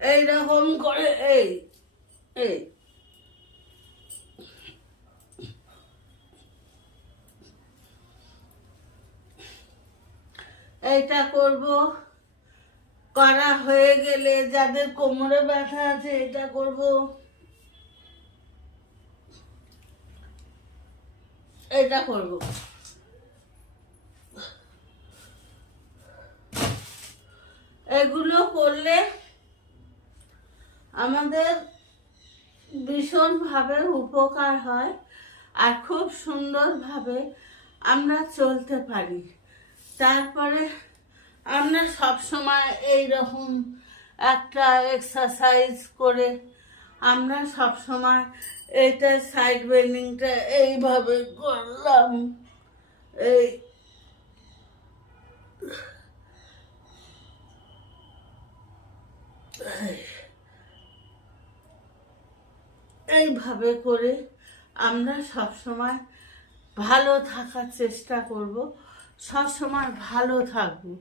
এইরকম করে এই এই এইটা করব। করা হয়ে গেলে যাদের কোমরে ব্যথা আছে এটা করব। এটা করব। এগুলো করলে আমাদের ভীষণভাবে উপকার হয় আর খুব সুন্দরভাবে আমরা চলতে পারি। তারপরে আমরা সবসময় এইরকম একটা এক্সারসাইজ করে আমরা সবসময় এইটা সাইড বেন্ডিংটা এইভাবে করলাম। এই এইভাবে করে আমরা সবসময় ভালো থাকার চেষ্টা করব, সবসময় ভালো থাকবো।